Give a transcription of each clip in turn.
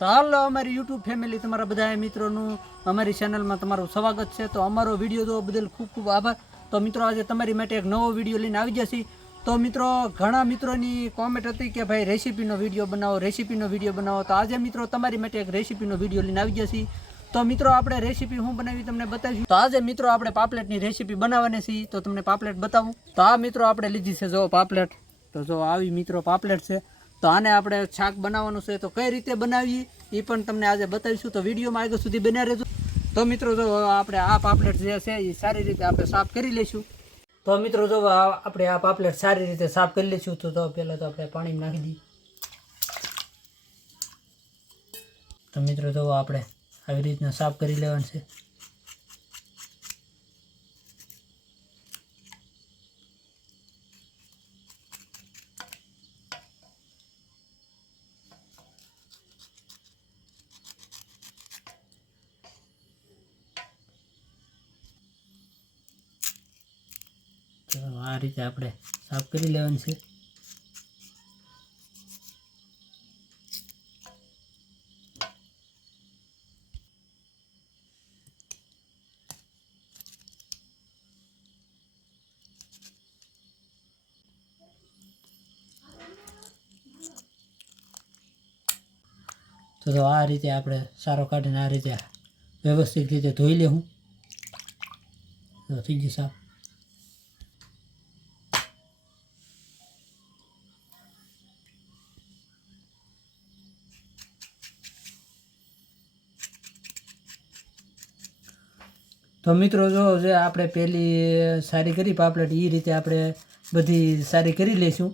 તો હાલો, અમારી YouTube family તમારા બધા મિત્રોનું, અમારી ચેનલમાં તમારું સ્વાગત છે. તો અમારો વીડિયો જોવા બદલ ખૂબ ખૂબ આભાર. તો મિત્રો, આજે તમારી માટે એક નવો વીડિયો લઈને આવી જશે. તો મિત્રો, ઘણા મિત્રોની કોમેન્ટ હતી કે, ભાઈ રેસીપીનો વીડિયો બનાવો રેસીપીનો વીડિયો બનાવો. તો આજે મિત્રો, તમારી માટે એક રેસીપીનો વીડિયો લઈને આવી જશે. તો મિત્રો, આપણે રેસીપી હું બનાવી તમને બતાવીશું? તો આજે મિત્રો, આપણે પાપલેટની રેસીપી બનાવવાની છે. તો તમને પાપલેટ બતાવું. તો આ મિત્રો, આપણે લીધી છે, જો પાપલેટ. તો જો, આવી મિત્રો પાપલેટ છે. તો આને આપણે શાક બનાવવાનું છે તો કઈ રીતે બનાવીએ એ પણ તમને આજે બતાવીશું. તો વિડીયોમાં આગળ સુધી બન્યા રહેજો. તો મિત્રો જો આપણે આ પાપલેટ જે છે એ સારી રીતે આપણે સાફ કરી લઈશું. તો મિત્રો જો આપણે આ પાપલેટ સારી રીતે સાફ કરી લઈશું, તો પહેલાં તો આપણે પાણીમાં નાખી દઈએ તો મિત્રો જો આપણે આવી રીતના સાફ કરી લેવાનું છે તો આ રીતે આપણે સાફ કરી લેવાનું છે. તો તો આ રીતે આપણે સારો કાઢીને આ રીતે વ્યવસ્થિત રીતે ધોઈ લેવું. તો થઈ ગયું સાફ. તો મિત્રો જો જે આપણે પહેલી સારી કરી પાપલેટ એ રીતે આપણે બધી સારી કરી લઈશું.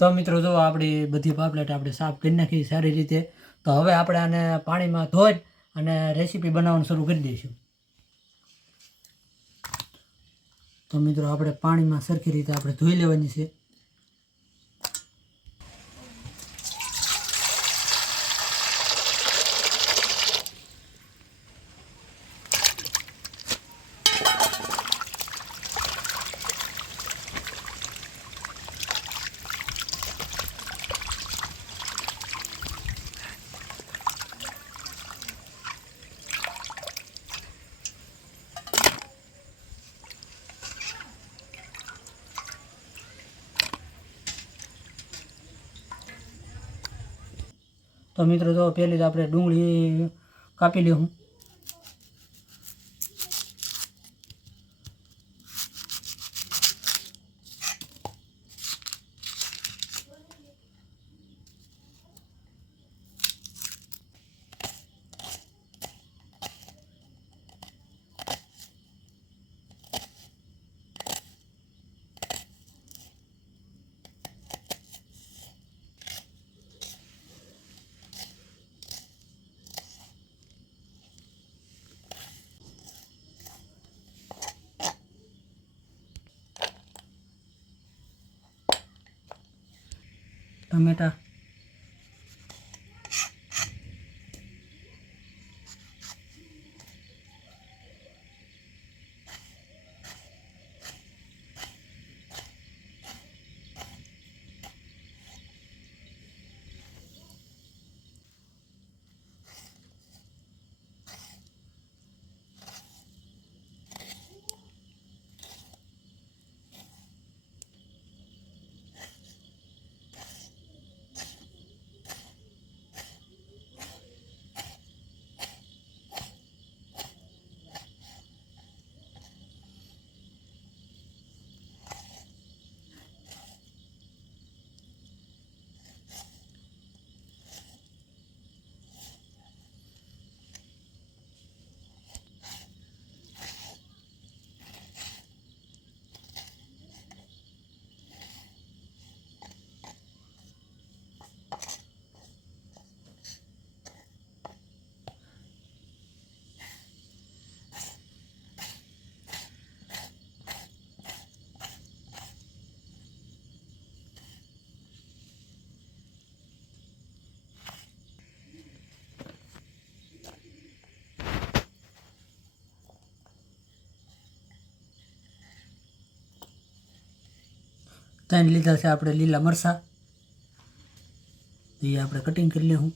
તો મિત્રો જો આપણી બધી પાપલેટ આપણે સાફ કરી નાખી સારી રીતે, તો હવે આપણે આને પાણીમાં ધોઈ અને રેસીપી બનાવવાનું શરૂ કરી દઈશું. તો મિત્રો આપણે પાણીમાં સરખી રીતે આપણે ધોઈ લેવાની છે. તો મિત્રો જો પહેલી જ આપણે ડુંગળી કાપી લેવું টমেটো ત્રણ લીધા છે આપણે લીલા મરસા એ આપણે કટિંગ કરી લઉં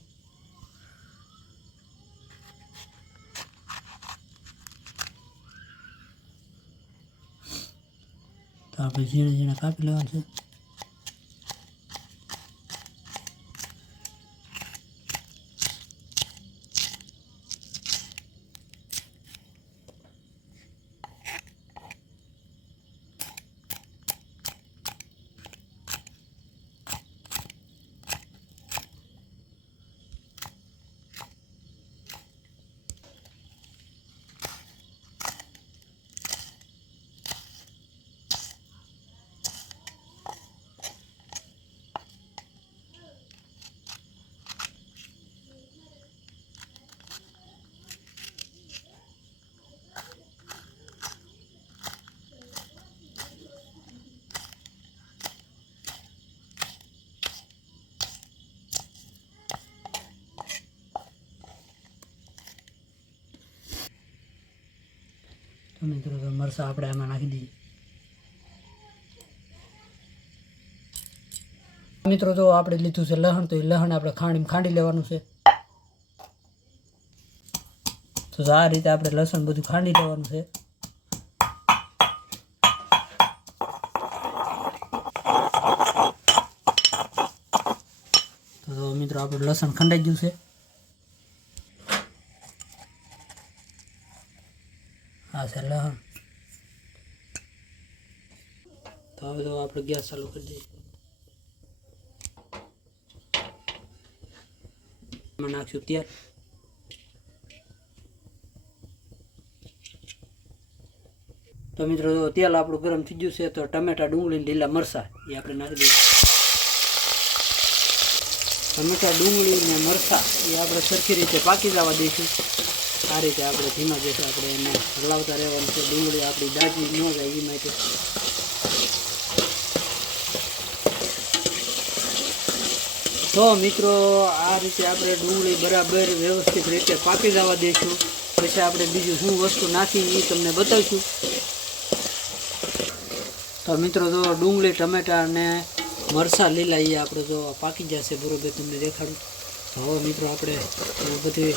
તો આપણે ઝીણા ઝીણા કાપી લેવાનું છે. મિત્રો તો મરસા આપણે આમાં નાખી દઈએ. મિત્રો, જો આપણે લીધું છે લહણ, તો એ લહણ આપણે ખાંડી ખાંડી લેવાનું છે. તો આ રીતે આપણે લસણ બધું ખાંડી લેવાનું છે. તો મિત્રો, આપણું લસણ ખંડાઈ ગયું છે. આ છે લહણ તો હવે તો આપણે ગેસ ચાલુ કરી દઈએ એમાં નાખશું તેલ તો મિત્રો જો તેલ આપણું ગરમ થઈ ગયું છે તો ટમેટા ડુંગળી ને લીલા મરસા એ આપણે નાખી દઈએ. ટમેટા ડુંગળી ને મરસા એ આપણે સરખી રીતે પાકી જવા દઈશું. આ રીતે આપણે ધીમા જેસે આપણે એને હલાવતા રહેવાનું છે. ડુંગળી આપણી દાજી ન જાય એ માટે. તો મિત્રો, આ રીતે આપણે ડુંગળી બરાબર વ્યવસ્થિત રીતે પાકી જવા દઈશું. પછી આપણે બીજું શું વસ્તુ નાખી એ તમને બતાવીશું. તો મિત્રો, જો ડુંગળી, ટમેટા અને મરસા લીલા એ આપણે જો પાકી જશે બરોબર તમને દેખાડું. હવે મિત્રો આપણે એવું બધી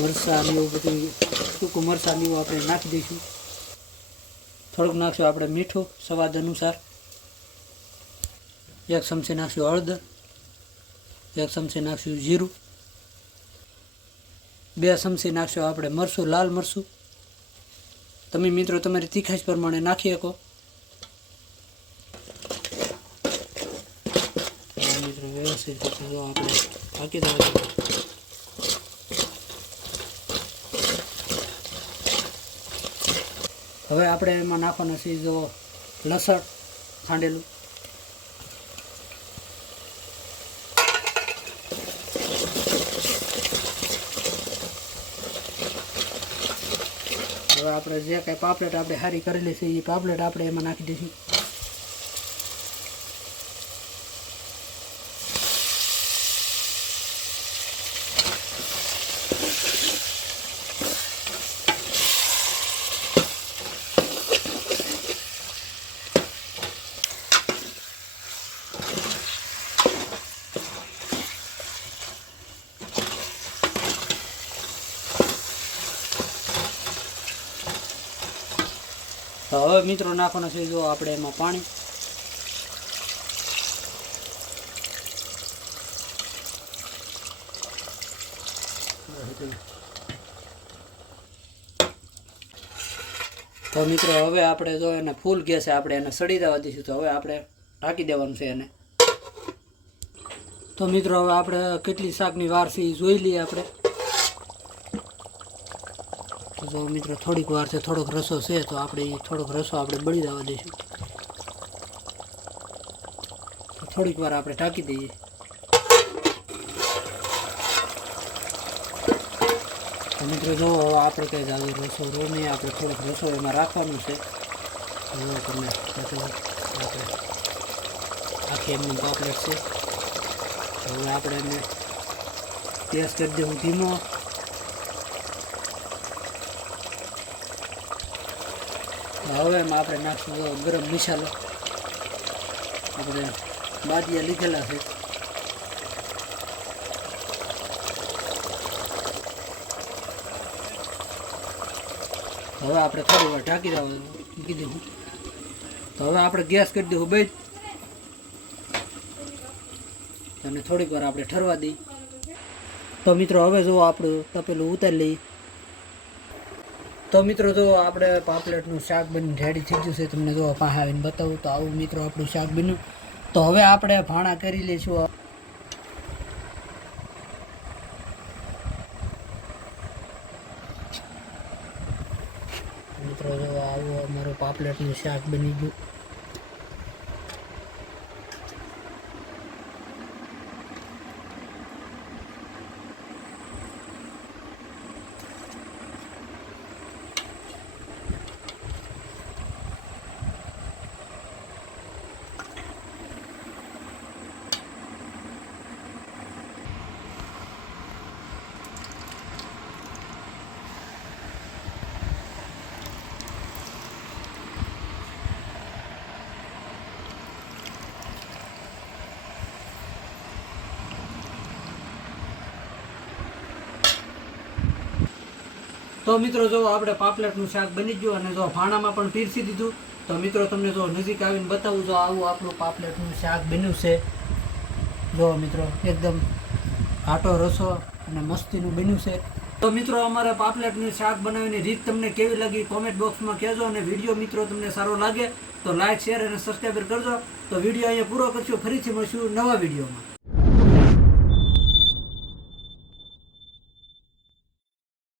મરચાં ને એવું બધું સૂકું મરચાં ને એવું આપણે નાખી દઈશું. થોડુંક નાખશું આપણે મીઠું સ્વાદ અનુસાર. એક ચમચી નાખશું હળદર, એક ચમચી નાખશું જીરું, બે ચમચી નાખશું આપણે મરસું લાલ મરસું તમે મિત્રો તમારી તીખાશ પ્રમાણે નાખી શકો. મિત્રો વ્યવસ્થિત આપણે દેવા હવે આપણે એમાં નાખવાના છે જો લસણ ખાંડેલું. હવે આપણે જે કાંઈ પાપલેટ આપણે સારી કરેલી છે, એ પાપલેટ આપણે એમાં નાખી દઈશું. તો હવે મિત્રો નાખવાનું છે જો આપણે એમાં પાણી. તો મિત્રો હવે આપણે જો એને ફૂલ ગેસે આપણે એને સડી દેવા દઈશું. તો હવે આપણે ઢાંકી દેવાનું છે એને. તો મિત્રો હવે આપણે કેટલી શાકની વાર છે એ જોઈ લઈએ આપણે. તો જો મિત્રો થોડીક વાર છે, થોડોક રસો છે, તો આપણે થોડોક રસો આપણે બળી દેવા દઈશું. થોડીક વાર આપણે ઢાંકી દઈએ. મિત્રો જો આપણે કંઈ જાજો રસો રોમી આપણે થોડોક રસો એમાં રાખવાનું છે. જો તમને આપણે આખી એમનું પાપલેટ છે. હવે આપણે એને ટેસ્ટ કરી દઉં ધીમો હવે એમાં આપણે નાખશું ગરમ મસાલો. આપણે બાદિયા લીધેલા છે. હવે આપણે થોડી વાર ઢાંકી દેવાનું, મૂકી દઈશું તો હવે આપણે ગેસ કરી દઈશું બે અને થોડીક વાર આપણે ઠરવા દઈ. તો મિત્રો, હવે જો આપણું તપેલું ઉતારી લઈ તો મિત્રો, જો આપણે પાપલેટનું શાક બની રેડી થઈ ગયું છે, તમને જો પાસે આવીને બતાવું, તો આવું મિત્રો આપણું શાક બન્યું. તો હવે આપણે ભાણા કરી લઈશું. મિત્રો, જો આવું અમારું પાપલેટનું શાક બની ગયું. તો મિત્રો જો આપણે પાપલેટનું શાક બની ગયું અને જો ભાણામાં પણ પીરસી દીધું, તો મિત્રો તમને જો નજીક આવીને બતાવું જો આવું આપણું પાપલેટનું શાક બન્યું છે. જો મિત્રો એકદમ ઘાટો રસો અને મસ્તીનું બન્યું છે. તો મિત્રો અમારે પાપલેટનું શાક બનાવીની રીત તમને કેવી લાગી કોમેન્ટ બોક્સમાં કહેજો અને વીડિયો મિત્રો તમને સારો લાગે તો લાઇક શેર અને સબસ્ક્રાઈબર કરજો. તો વીડિયો અહીંયા પૂરો કરશું. ફરીથી મળશું નવા વિડીયોમાં